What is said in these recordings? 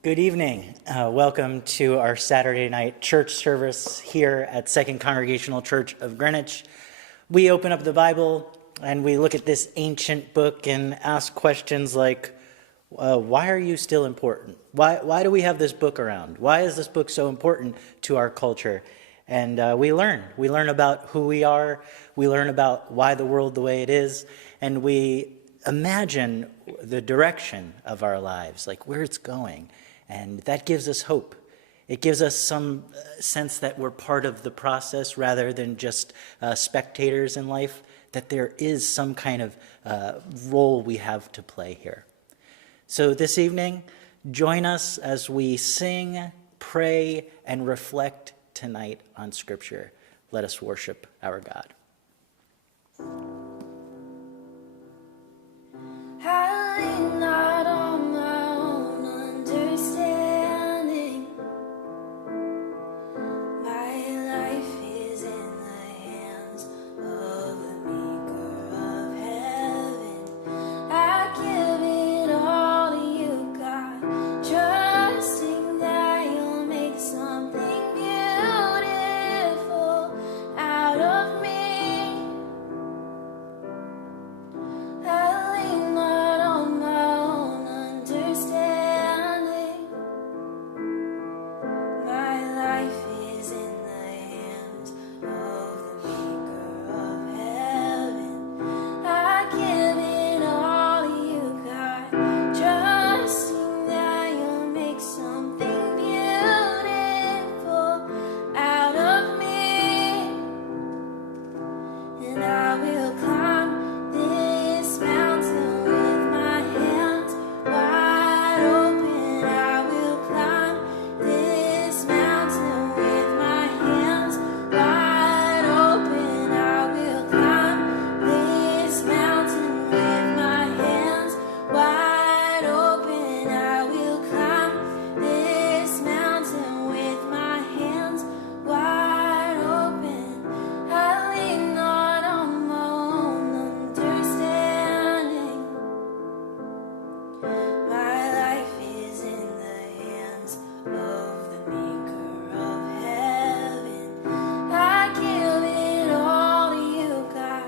Good evening. Welcome to our Saturday night church service here at Second Congregational Church of Greenwich. We open up the Bible and we look at this ancient book and ask questions like, why are you still important? Why do we have this book around? Why is this book so important to our culture? And we learn. We learn about who we are. We learn about why the world the way it is. And we imagine the direction of our lives, like where it's going. And that gives us hope. It gives us some sense that we're part of the process rather than just spectators in life, that there is some kind of role we have to play here. So this evening, join us as we sing, pray, and reflect tonight on Scripture. Let us worship our God. I lean not on my own understanding. My life is in the hands of the Maker of heaven. I give it all to you, God, trusting that you'll make something beautiful out of me. I lean not on my own understanding. My life is in the hands of the Maker of heaven. I give it all to you, God, trusting that you'll make something beautiful out of me. And I will climb this mountain with my hands wide open. I will climb this mountain with my hands wide open. I will climb this mountain with my hands wide open. I will climb this mountain with my hands wide open. I lean not on my own understanding. My life is in the hands of the Maker of heaven. I give it all to you, God,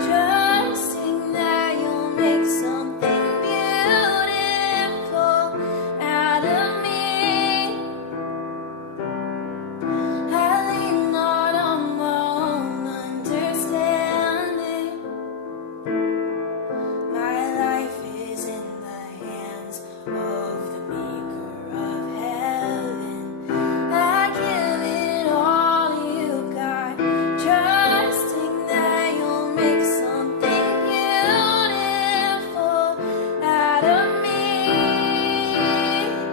trusting that you'll make something beautiful out of me. I lean not on my own understanding. My life is in the hands of the Maker of heaven. I give it all to you, God, trusting that you'll make something beautiful out of me.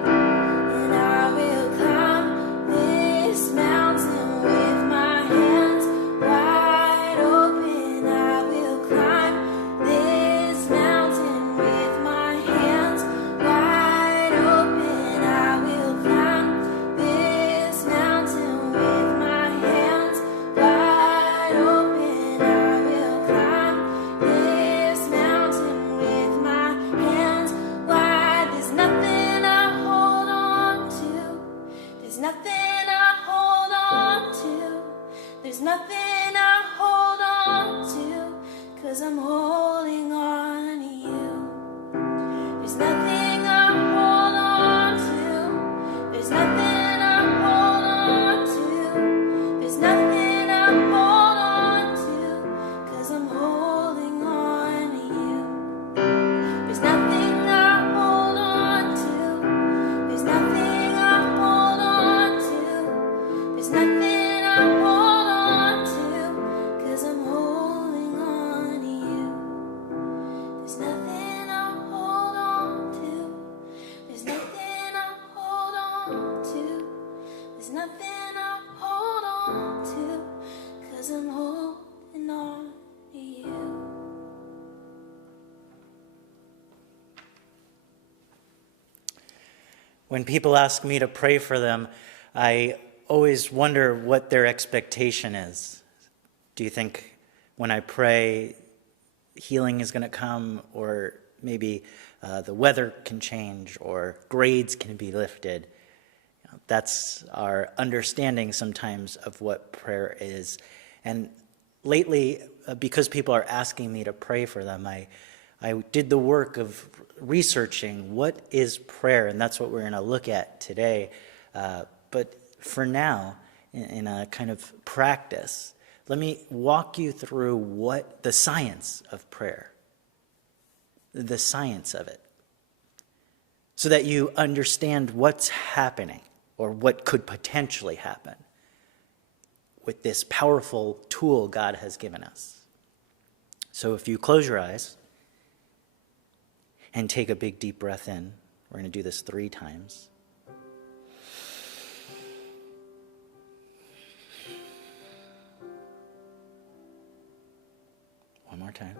And I will climb this mountain with my hands wide open. I will climb this mountain with my hands wide open. I will climb this mountain with my hands wide open. I will climb this mountain with my hands wide. There's nothing I hold on to. There's nothing I hold on to. There's nothing I hold on to, 'cause I'm holding on to you. There's nothing I hold on to. There's nothing I hold on to. There's nothing I hold on to, 'cause I'm holding on to you. There's nothing I hold on to. There's nothing I hold on to. There's nothing I hold on to, 'cause I'm holding on to you. There's nothing I hold on to. There's nothing I hold on to. There's nothing I hold on to, 'cause I'm holding on to you. When people ask me to pray for them, I always wonder what their expectation is. Do you think when I pray, healing is going to come, or maybe the weather can change or grades can be lifted. That's our understanding sometimes of what prayer is. And lately, because people are asking me to pray for them, I did the work of researching what is prayer, and that's what we're going to look at today. But for now, in a kind of practice, let me walk you through what the science of prayer, the science of it, so that you understand what's happening or what could potentially happen with this powerful tool God has given us. So if you close your eyes and take a big deep breath in, we're going to do this 3 times. One more time.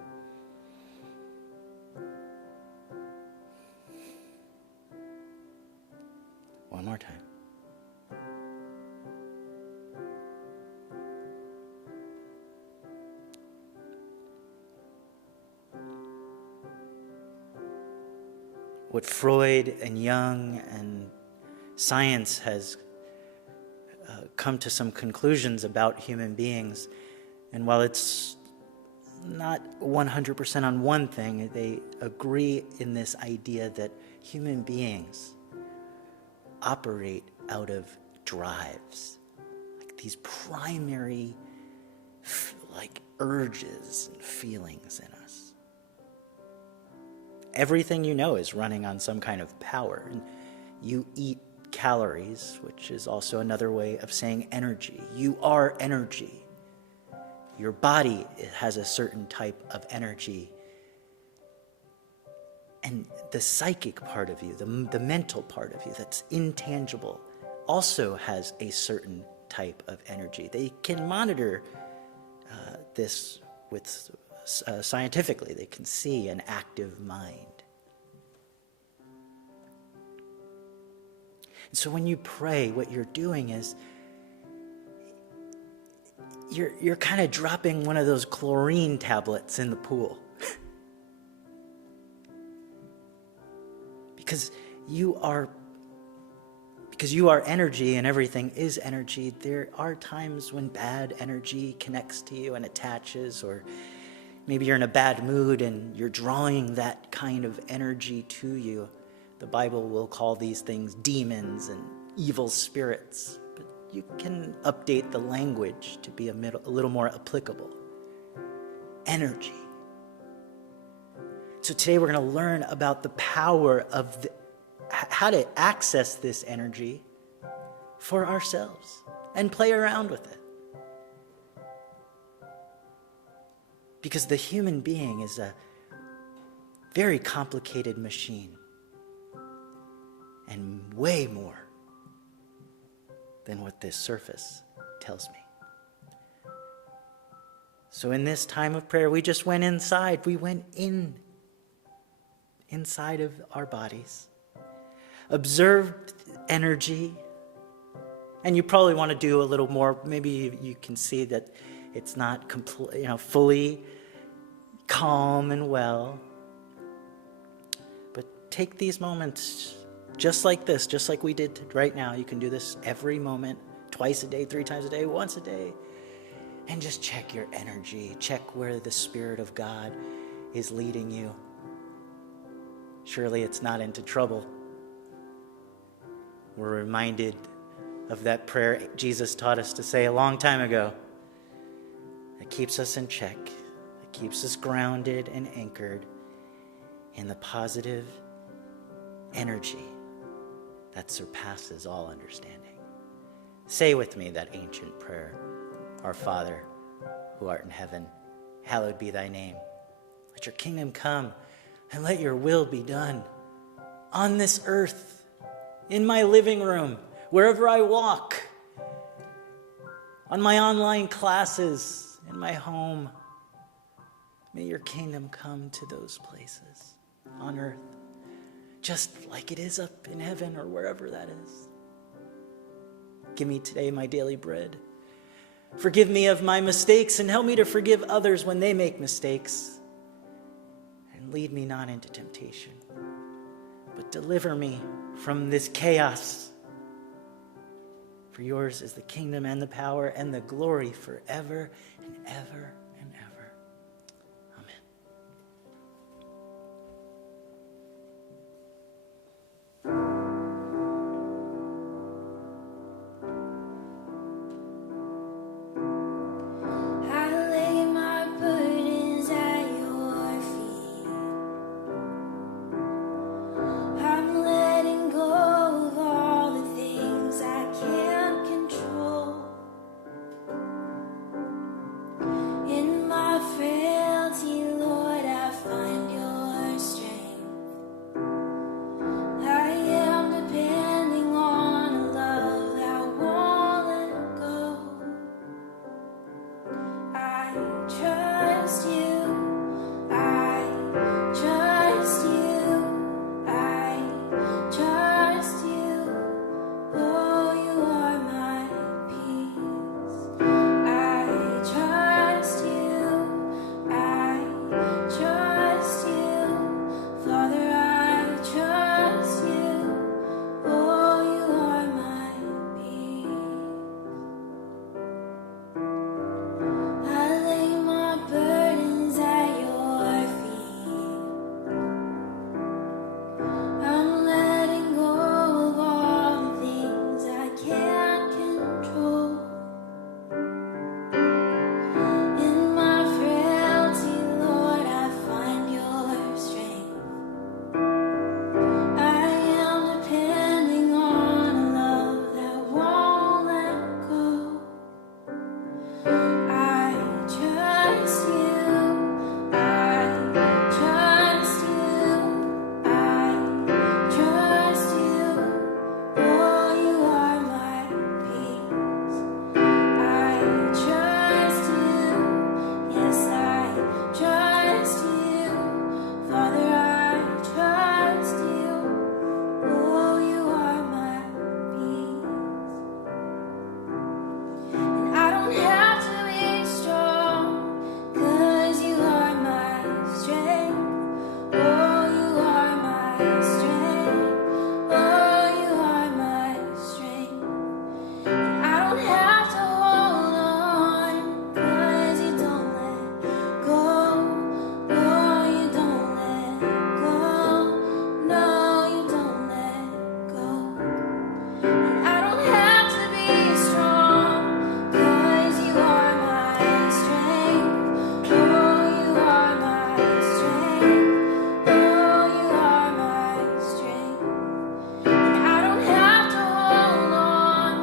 One more time. What Freud and Jung and science has come to some conclusions about human beings, and while it's not 100% on one thing, they agree in this idea that human beings operate out of drives, like these primary urges and feelings in us. Everything you know is running on some kind of power, and you eat calories, which is also another way of saying energy. You are energy. Your body has a certain type of energy. And the psychic part of you, the mental part of you that's intangible, also has a certain type of energy. They can monitor this with scientifically. They can see an active mind. And so when you pray, what you're doing is you're kind of dropping one of those chlorine tablets in the pool. Because you are energy and everything is energy, there are times when bad energy connects to you and attaches, or maybe you're in a bad mood and you're drawing that kind of energy to you. The Bible will call these things demons and evil spirits, but you can update the language to be a little more applicable. Energy. So today we're going to learn about the power of how to access this energy for ourselves and play around with it. Because the human being is a very complicated machine, and way more than what this surface tells me. So in this time of prayer, we just went inside. We went inside of our bodies, observed energy, and you probably want to do a little more. Maybe you can see that it's not fully calm and well. But take these moments just like this, just like we did right now. You can do this every moment, twice a day, 3 times a day, once a day, and just check your energy. Check where the Spirit of God is leading you. Surely it's not into trouble. We're reminded of that prayer Jesus taught us to say a long time ago. It keeps us in check. It keeps us grounded and anchored in the positive energy that surpasses all understanding. Say with me that ancient prayer. Our Father, who art in heaven, hallowed be thy name. Let your kingdom come, and let your will be done on this earth, in my living room, wherever I walk, on my online classes, in my home. May your kingdom come to those places on earth, just like it is up in heaven or wherever that is. Give me today my daily bread. Forgive me of my mistakes and help me to forgive others when they make mistakes. And lead me not into temptation, but deliver me from this chaos. For yours is the kingdom and the power and the glory forever and ever and ever. Amen. I lay my burdens at your feet. I'm letting go of all the things I can't control. In my frailty, Lord, I find your strength. I am depending on a love that won't let go. I trust you, I trust you, I trust you. Oh, you are my peace. I trust you, I trust you. Father, I trust you. Oh, you are my peace. I lay my burdens at your feet. I'm letting go of all the things I can't control. In my frailty, Lord, I find your strength. I am depending on a love that won't let go. I trust you, I trust you, I trust you. Oh, you are my peace. I trust you, yes, I trust you. Father, I trust you. Oh, you are my peace. And I don't have to be strong, 'cause you are my strength. Oh, you are my strength. Oh, you are my strength. And I don't have to hold on, 'cause you don't let go. Oh, you don't let go. No, you don't let go. And I don't have to be strong, 'cause you are my strength. Oh, you are my strength. Oh, you are my strength. And I don't have to hold on,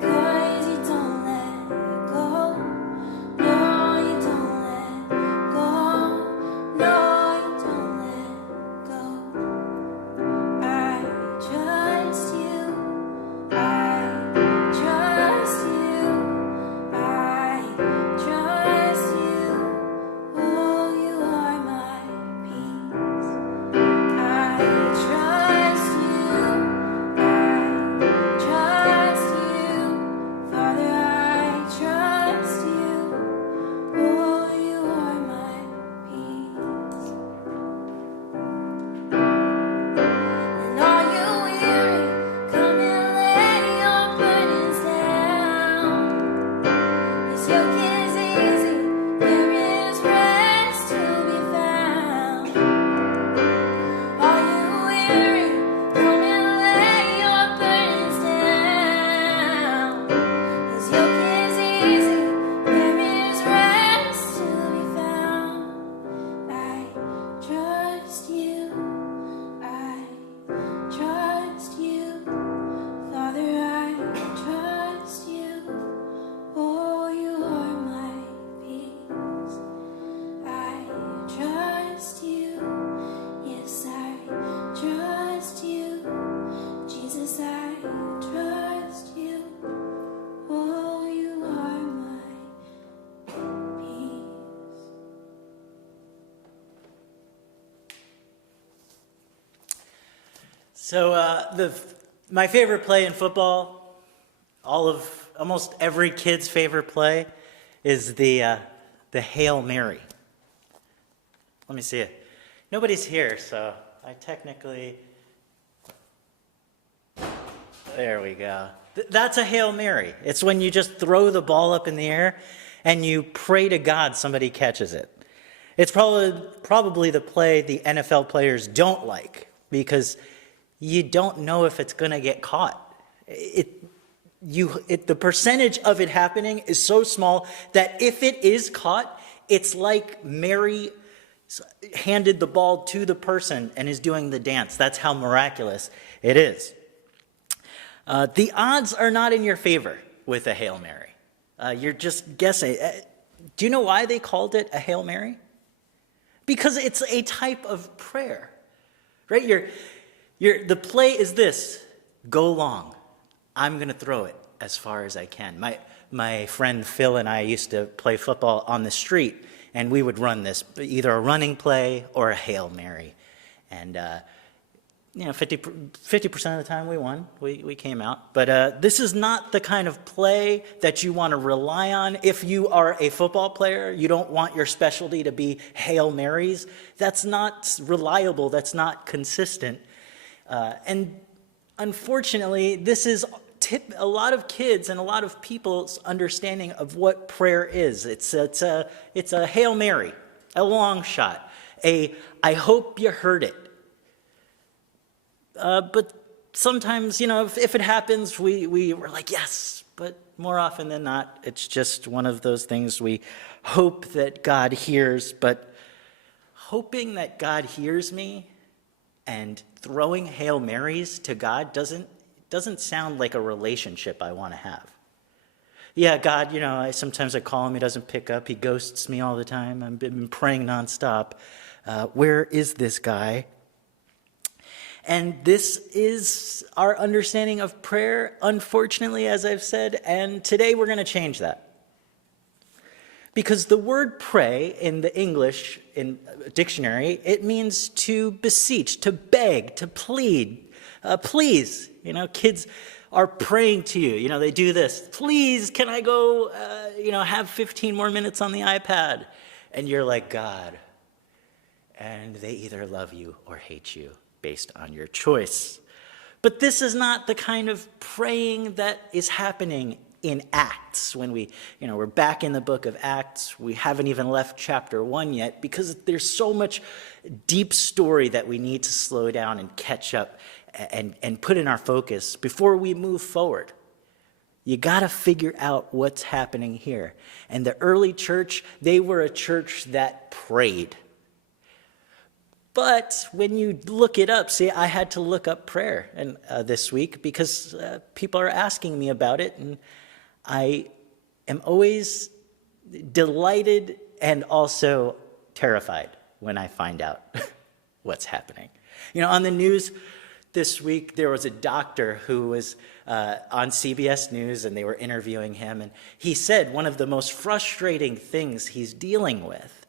'cause you don't let go. No, you don't let go. No, you don't let go. I trust you. I trust you. I trust you. Oh, you are my peace. I trust you. I trust you. Father, I trust you. Oh, you are my peace. And are you weary? Come and lay your burdens down. His yoke is easy, there is rest to be found. Are you weary? Come and lay your burdens down. His yoke is easy, there is rest to be found. I trust you, I trust you. Father, I trust you. Oh, you are my peace. I trust you. Yes, I trust you. Jesus, I trust you. Oh, you are my peace. So my favorite play in football, almost every kid's favorite play, is the Hail Mary. Let me see it. Nobody's here, so I technically There we go. That's a Hail Mary. It's when you just throw the ball up in the air and you pray to God somebody catches it. It's probably the play the NFL players don't like because you don't know if it's going to get caught. The percentage of it happening is so small that if it is caught, it's like Mary handed the ball to the person and is doing the dance. That's how miraculous it is. The odds are not in your favor with a Hail Mary. You're just guessing. Do you know why they called it a Hail Mary? Because it's a type of prayer, right? The play is this: go long. I'm going to throw it as far as I can. My friend Phil and I used to play football on the street, and we would run this, either a running play or a Hail Mary. And 50% of the time we won. We came out. But this is not the kind of play that you want to rely on. If you are a football player, you don't want your specialty to be Hail Marys. That's not reliable. That's not consistent. And unfortunately, this is a lot of kids and a lot of people's understanding of what prayer is. It's a Hail Mary, a long shot, I hope you heard it. But sometimes, if it happens, we're like, yes. But more often than not, it's just one of those things we hope that God hears. But hoping that God hears me and throwing Hail Marys to God doesn't sound like a relationship I want to have. Yeah, God, sometimes I call him, he doesn't pick up, he ghosts me all the time, I've been praying nonstop. Where is this guy? And this is our understanding of prayer, unfortunately, as I've said, and today we're going to change that. Because the word pray in the English in dictionary, it means to beseech, to beg, to plead. Please, kids are praying to you. They do this. Please, can I go, have 15 more minutes on the iPad? And you're like, God. And they either love you or hate you based on your choice. But this is not the kind of praying that is happening in Acts. When we're back in the book of Acts, we haven't even left chapter 1 yet because there's so much deep story that we need to slow down and catch up and put in our focus before we move forward. You got to figure out what's happening here. And the early church, they were a church that prayed. But when you look it up, I had to look up prayer this week because people are asking me about it, and I am always delighted and also terrified when I find out what's happening. On the news this week, there was a doctor who was on CBS News, and they were interviewing him, and he said one of the most frustrating things he's dealing with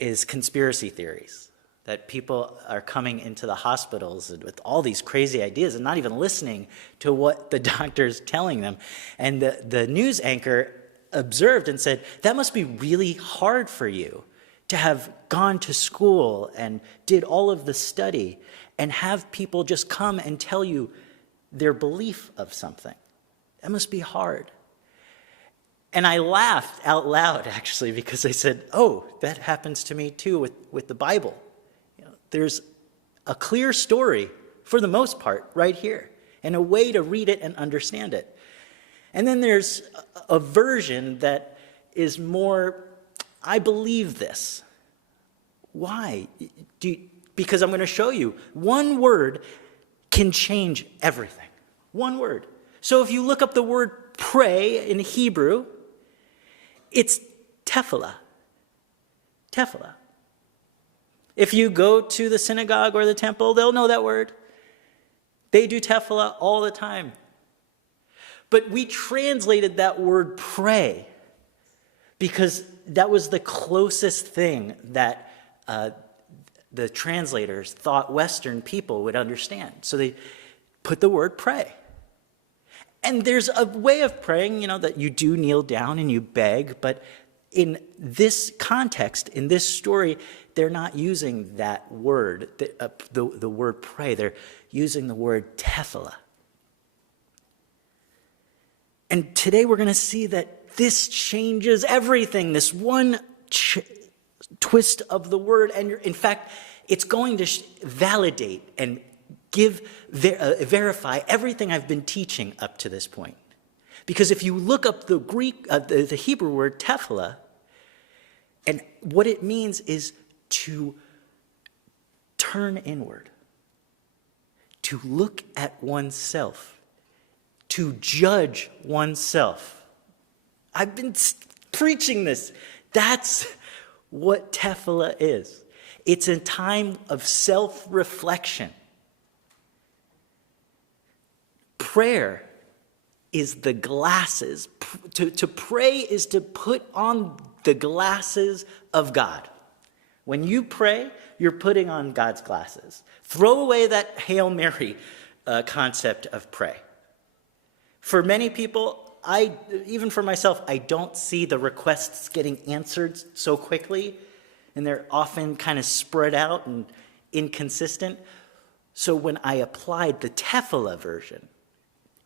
is conspiracy theories. That people are coming into the hospitals with all these crazy ideas and not even listening to what the doctor's telling them. And the news anchor observed and said, that must be really hard for you to have gone to school and did all of the study and have people just come and tell you their belief of something. That must be hard. And I laughed out loud, actually, because I said, oh, that happens to me too with the Bible. There's a clear story, for the most part, right here, and a way to read it and understand it. And then there's a version that is more, I believe this. Why? Because I'm going to show you. One word can change everything. One word. So if you look up the word pray in Hebrew, it's tefillah. Tefillah. If you go to the synagogue or the temple, they'll know that word. They do tefillah all the time. But we translated that word pray because that was the closest thing that the translators thought Western people would understand. So they put the word pray. And there's a way of praying, that you do kneel down and you beg, but in this context, in this story, they're not using that word, the word pray. They're using the word tefillah. And today we're going to see that this changes everything, this one twist of the word. And in fact, it's going to validate and verify everything I've been teaching up to this point. Because if you look up the the Hebrew word tefillah, and what it means is to turn inward, to look at oneself, to judge oneself. I've been preaching this. That's what tefillah is. It's a time of self-reflection. Prayer is the glasses. To pray is to put on the glasses of God. When you pray, you're putting on God's glasses. Throw away that Hail Mary concept of pray. For many people, even for myself, I don't see the requests getting answered so quickly, and they're often kind of spread out and inconsistent. So when I applied the tefillah version,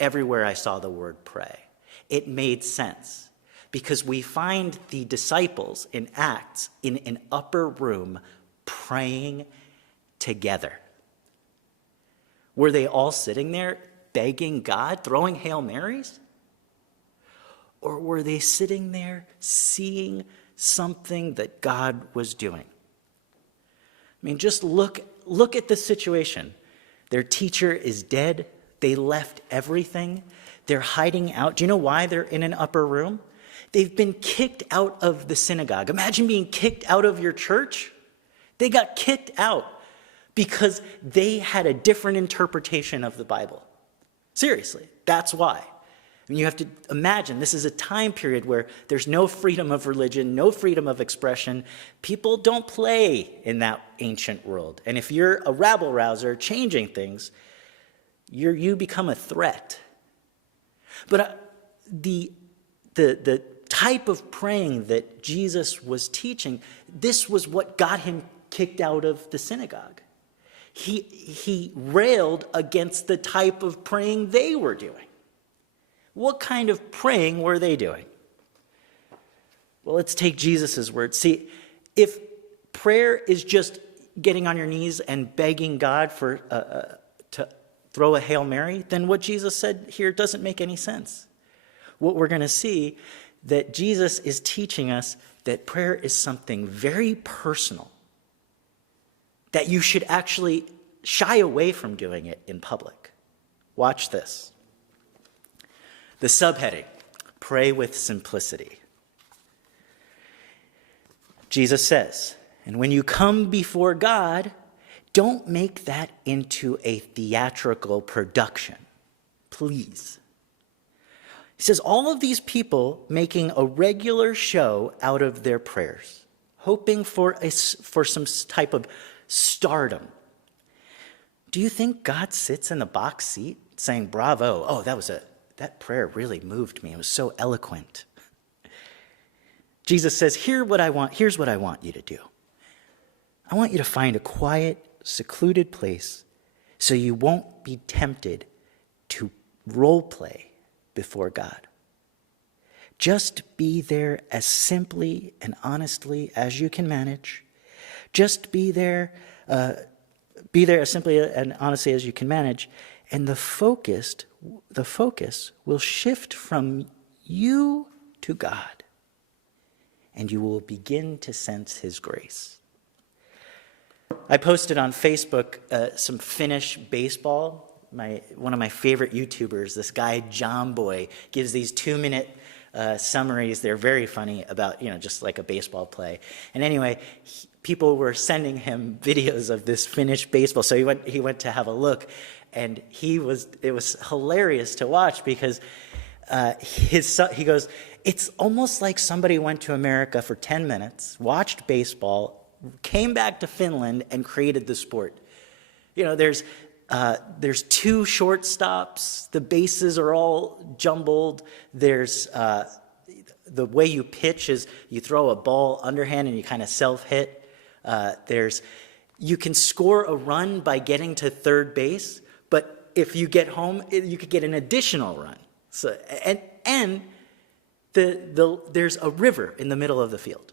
everywhere I saw the word pray, it made sense, because we find the disciples in Acts in an upper room praying together. Were they all sitting there begging God, throwing Hail Marys? Or were they sitting there seeing something that God was doing? I mean, just look at the situation. Their teacher is dead. They left everything. They're hiding out. Do you know why they're in an upper room? They've been kicked out of the synagogue. Imagine being kicked out of your church. They got kicked out because they had a different interpretation of the Bible. Seriously, that's why. I mean, you have to imagine this is a time period where there's no freedom of religion, no freedom of expression. People don't play in that ancient world. And if you're a rabble-rouser changing things, you become a threat. But the type of praying that Jesus was teaching, this was what got him kicked out of the synagogue. He railed against the type of praying they were doing. What kind of praying were they doing? Well, let's take Jesus' words. See, if prayer is just getting on your knees and begging God to throw a Hail Mary, then what Jesus said here doesn't make any sense. What we're going to see, that Jesus is teaching us that prayer is something very personal, that you should actually shy away from doing it in public. Watch this. The subheading, pray with simplicity. Jesus says, and when you come before God, don't make that into a theatrical production, please. He says, all of these people making a regular show out of their prayers, hoping for some type of stardom. Do you think God sits in the box seat saying, bravo, oh, that prayer really moved me. It was so eloquent. Jesus says, here's what I want you to do. I want you to find a quiet, secluded place so you won't be tempted to role play before God. Just be there as simply and honestly as you can manage. Just be there as simply and honestly as you can manage, and the focus will shift from you to God, and you will begin to sense his grace. I posted on Facebook some Finnish baseball. One of my favorite YouTubers, this guy John Boy, gives these 2-minute summaries. They're very funny about, just like a baseball play. And anyway, people were sending him videos of this Finnish baseball. So he went to have a look, and it was hilarious to watch because he goes, it's almost like somebody went to America for 10 minutes, watched baseball, came back to Finland, and created the sport. There's 2 shortstops. The bases are all jumbled. There's the way you pitch is you throw a ball underhand and you kind of self-hit. You can score a run by getting to third base, but if you get home, you could get an additional run. So, and there's a river in the middle of the field.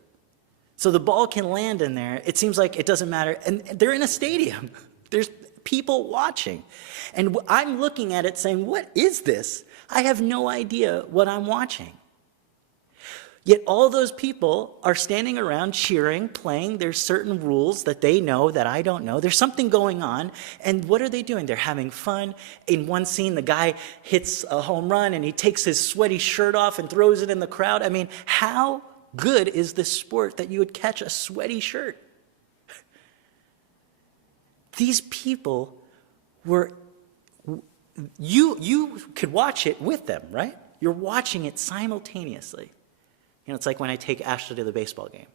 So the ball can land in there. It seems like it doesn't matter. And they're in a stadium. There's people watching. And I'm looking at it saying, what is this? I have no idea what I'm watching. Yet all those people are standing around cheering, playing. There's certain rules that they know that I don't know. There's something going on. And what are they doing? They're having fun. In one scene, the guy hits a home run and he takes his sweaty shirt off and throws it in the crowd. I mean, how good is this sport that you would catch a sweaty shirt? These people were, you could watch it with them, right? You're watching it simultaneously. You know, it's like when I take Ashley to the baseball game.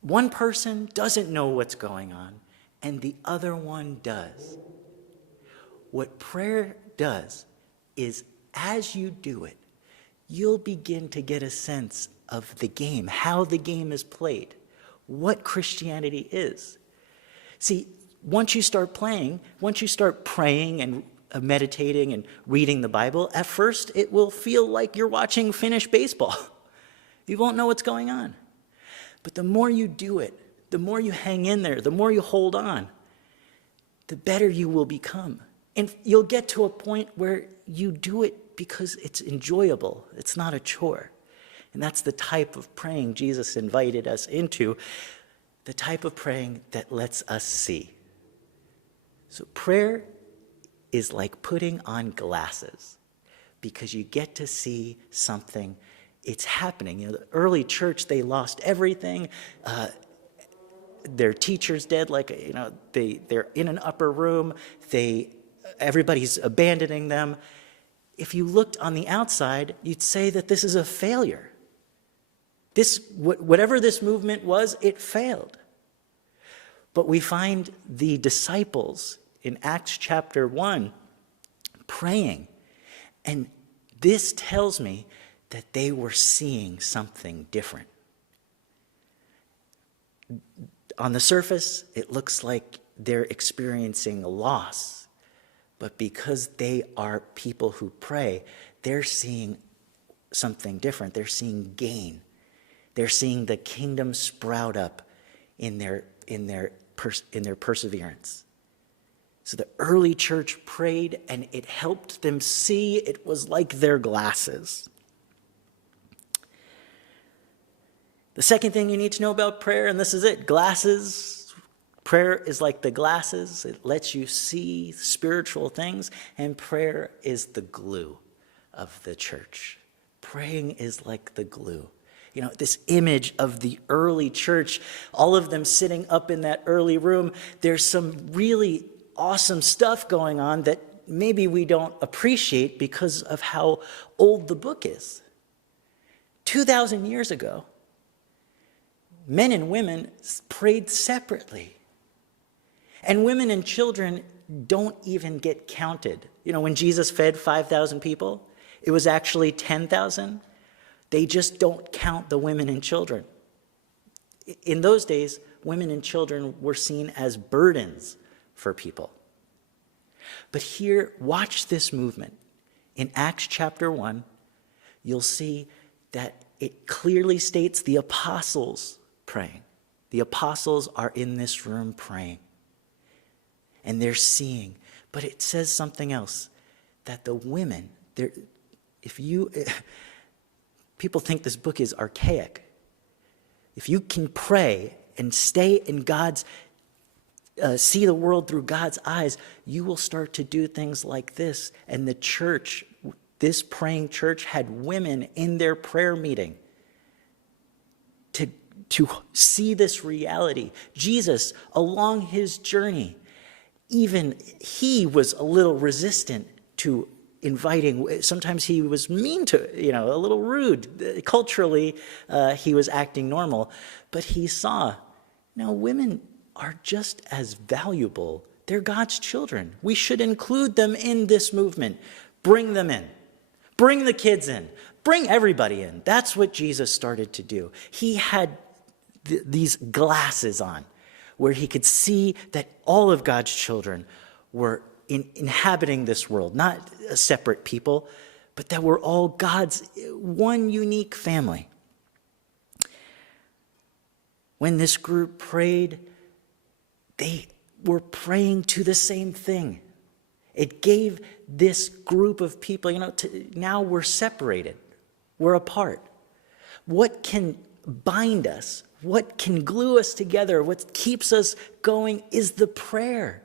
One person doesn't know what's going on, and the other one does. What prayer does is, as you do it, you'll begin to get a sense of the game, how the game is played, what Christianity is. See, once you start praying and meditating and reading the Bible, at first it will feel like you're watching Finnish baseball. You won't know what's going on. But the more you do it, the more you hang in there, the more you hold on, the better you will become. And you'll get to a point where you do it because it's enjoyable. It's not a chore. And that's the type of praying Jesus invited us into, the type of praying that lets us see. So prayer is like putting on glasses because you get to see something. It's happening. You know, the early church, they lost everything. Their teacher's dead. They're in an upper room. Everybody's abandoning them. If you looked on the outside, you'd say that this is a failure. Whatever this movement was, it failed. But we find the disciples in Acts chapter 1 praying. And this tells me that they were seeing something different. On the surface, it looks like they're experiencing loss. But because they are people who pray, they're seeing something different. They're seeing gain. They're seeing the kingdom sprout up in their perseverance. So the early church prayed, and it helped them see. It was like their glasses. The second thing you need to know about prayer, and this is it, glasses. Prayer is like the glasses. It lets you see spiritual things, and prayer is the glue of the church. Praying is like the glue. You know, this image of the early church, all of them sitting up in that early room, there's some really awesome stuff going on that maybe we don't appreciate because of how old the book is. 2,000 years ago, men and women prayed separately. And women and children don't even get counted. You know, when Jesus fed 5,000 people, it was actually 10,000. They just don't count the women and children. In those days, women and children were seen as burdens for people. But here, watch this movement. In Acts chapter 1, you'll see that it clearly states the apostles praying. The apostles are in this room praying. And they're seeing. But it says something else, that the women, people think this book is archaic. If you can pray and stay in God's, see the world through God's eyes, you will start to do things like this. And the church, this praying church, had women in their prayer meeting to see this reality. Jesus, along his journey, even he was a little resistant to inviting. Sometimes he was mean to, a little rude. Culturally, he was acting normal. But he saw, women are just as valuable. They're God's children. We should include them in this movement. Bring them in. Bring the kids in. Bring everybody in. That's what Jesus started to do. He had these glasses on where he could see that all of God's children were inhabiting this world, not a separate people, but that we're all God's one unique family. When this group prayed, they were praying to the same thing. It gave this group of people, now we're separated. We're apart. What can bind us? What can glue us together? What keeps us going is the prayer.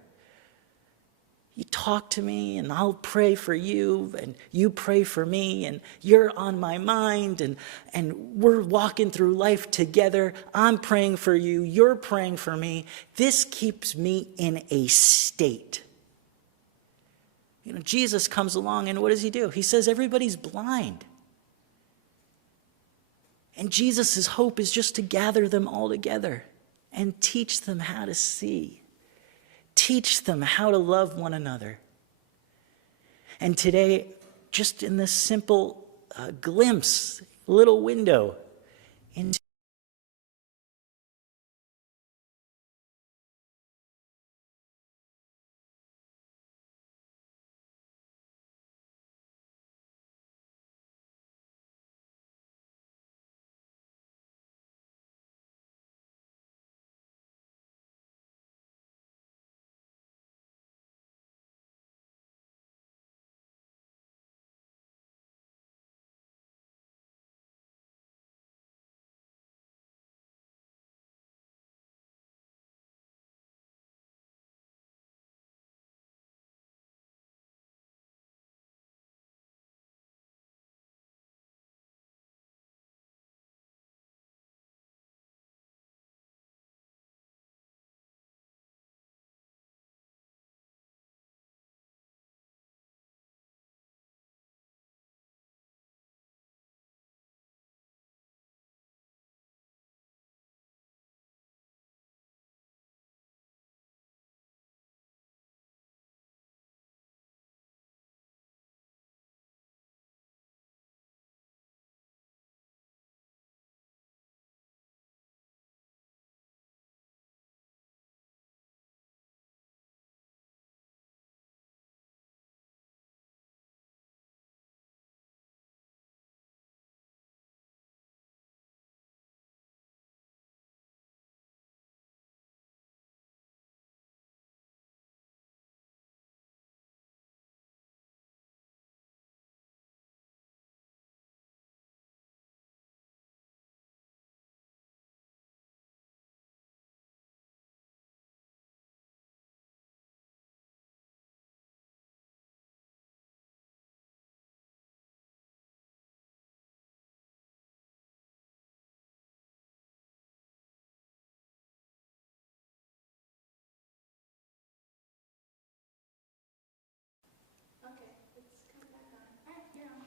You talk to me and I'll pray for you and you pray for me and you're on my mind and we're walking through life together. I'm praying for you. You're praying for me. This keeps me in a state. Jesus comes along and what does he do? He says everybody's blind. And Jesus' hope is just to gather them all together and teach them how to see. Teach them how to love one another. And today, just in this simple glimpse, little window into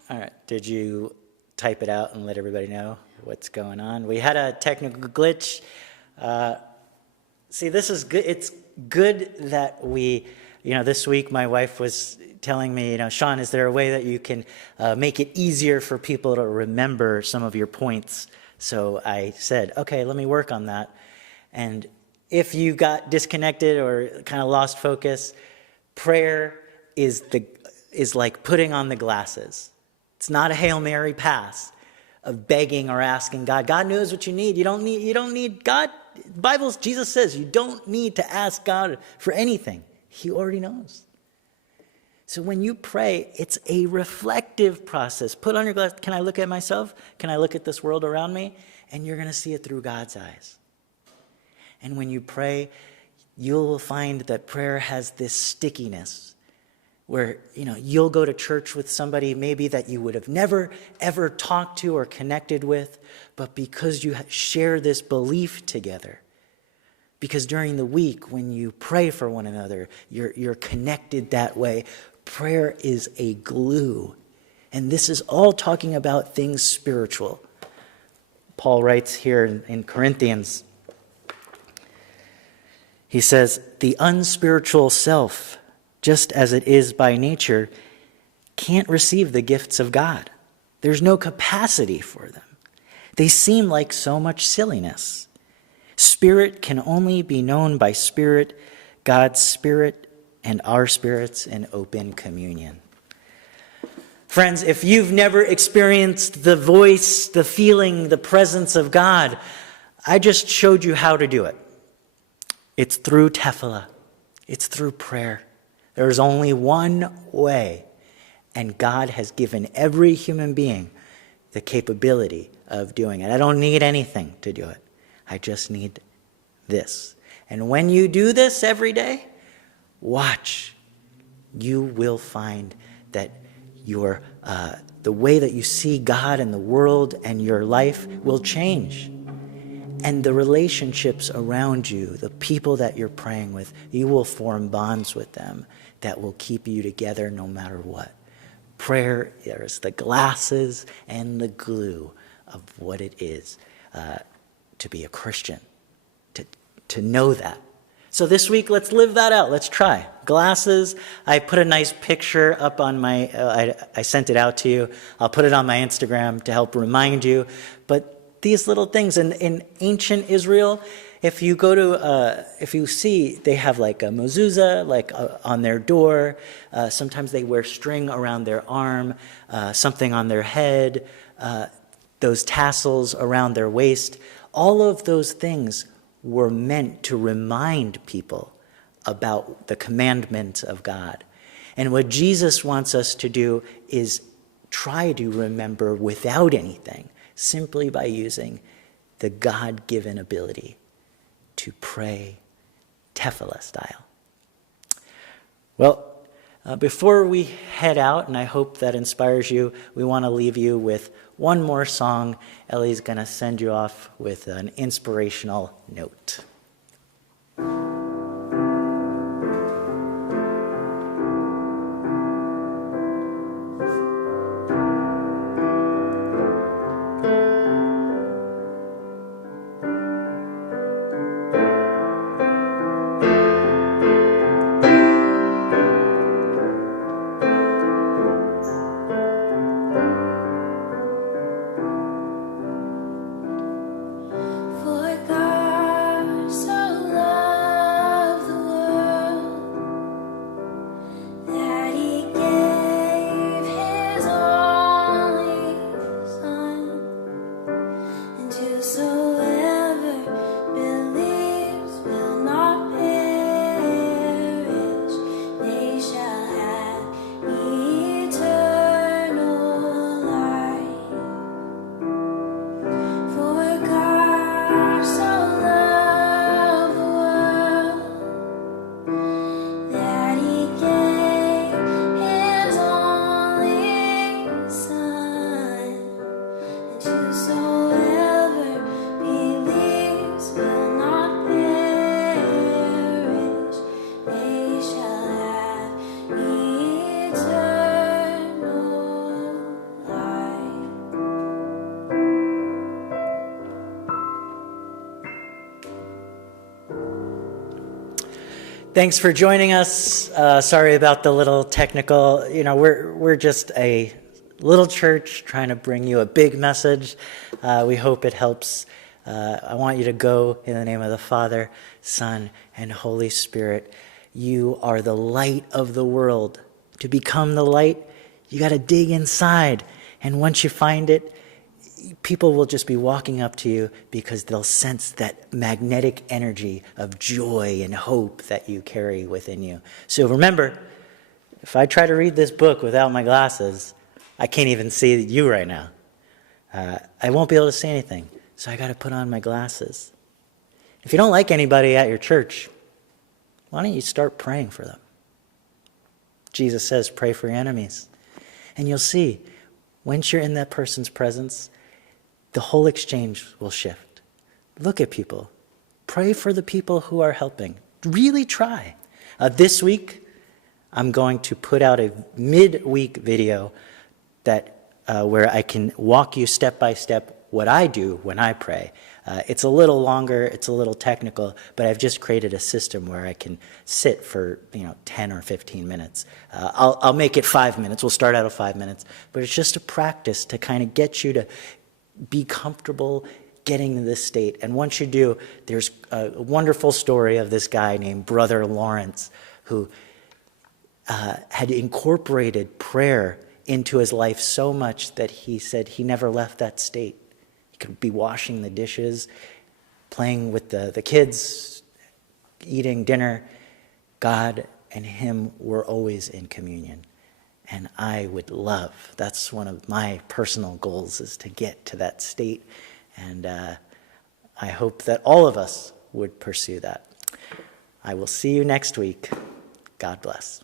All right, did you type it out and let everybody know what's going on? We had a technical glitch. See, this is good. It's good that we, this week my wife was telling me, Sean, is there a way that you can make it easier for people to remember some of your points? So I said, okay, let me work on that. And if you got disconnected or kind of lost focus, prayer is like putting on the glasses. It's not a Hail Mary pass of begging or asking God. God knows what you need. You don't need God. Jesus says you don't need to ask God for anything. He already knows. So when you pray, it's a reflective process. Put on your glasses. Can I look at myself? Can I look at this world around me? And you're going to see it through God's eyes. And when you pray, you'll find that prayer has this stickiness where, you'll go to church with somebody maybe that you would have never, ever talked to or connected with, but because you share this belief together, because during the week when you pray for one another, you're connected that way. Prayer is a glue. And this is all talking about things spiritual. Paul writes here in Corinthians, he says, the unspiritual self, just as it is by nature, can't receive the gifts of God. There's no capacity for them. They seem like so much silliness. Spirit can only be known by spirit. God's spirit and our spirits in open communion. Friends, if you've never experienced the voice, the feeling, the presence of God, I just showed you how to do it. It's through tefillah. It's through prayer. There's only one way, and God has given every human being the capability of doing it. I don't need anything to do it. I just need this. And when you do this every day, watch. You will find that the way that you see God and the world and your life will change. And the relationships around you, the people that you're praying with, you will form bonds with them that will keep you together no matter what. Prayer is the glasses and the glue of what it is to be a Christian, to know that. So this week, let's live that out. Let's try. Glasses. I put a nice picture up on my, I sent it out to you. I'll put it on my Instagram to help remind you. But these little things in ancient Israel, if you go to, if you see, they have like a mezuzah, on their door. Sometimes they wear string around their arm, something on their head, those tassels around their waist. All of those things were meant to remind people about the commandments of God. And what Jesus wants us to do is try to remember without anything, simply by using the God-given ability to pray tefillah style. Well, before we head out, and I hope that inspires you, we want to leave you with one more song. Ellie's going to send you off with an inspirational note. For God so loved the world that He gave His only Son, and whosoever believes will not perish, they shall have eternal life. For God so loved the world that He gave His only Son, and whosoever believes will not perish, they shall have eternal life. Thanks for joining us. Sorry about the little technical. We're just a little church trying to bring you a big message. We hope it helps. I want you to go in the name of the Father, Son, and Holy Spirit. You are the light of the world. To become the light, you got to dig inside. And once you find it, people will just be walking up to you because they'll sense that magnetic energy of joy and hope that you carry within you. So remember, if I try to read this book without my glasses, I can't even see you right now. I won't be able to see anything, so I got to put on my glasses. If you don't like anybody at your church, why don't you start praying for them? Jesus says, pray for your enemies. And you'll see, once you're in that person's presence, the whole exchange will shift. Look at people. Pray for the people who are helping. Really try. This week, I'm going to put out a mid-week video that where I can walk you step by step what I do when I pray. It's a little longer, it's a little technical, but I've just created a system where I can sit for 10 or 15 minutes. I'll make it 5 minutes. We'll start out at 5 minutes, but it's just a practice to kind of get you to be comfortable getting to this state. And once you do, there's a wonderful story of this guy named Brother Lawrence who had incorporated prayer into his life so much that he said he never left that state. He could be washing the dishes, playing with the kids, eating dinner. God and him were always in communion. And I would love, that's one of my personal goals, is to get to that state. And I hope that all of us would pursue that. I will see you next week. God bless.